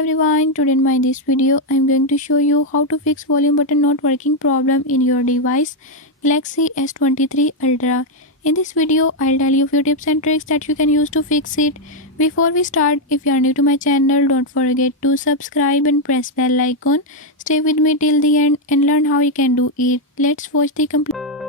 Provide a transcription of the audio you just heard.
everyone, today in this video I am going to show you how to fix volume button not working problem in your device Galaxy S23 Ultra. In this video I'll tell you few tips and tricks that you can use to fix it. Before we start, if you are new to my channel, don't forget to subscribe and press bell icon. Stay with me till the end and learn how you can do it. Let's watch the complete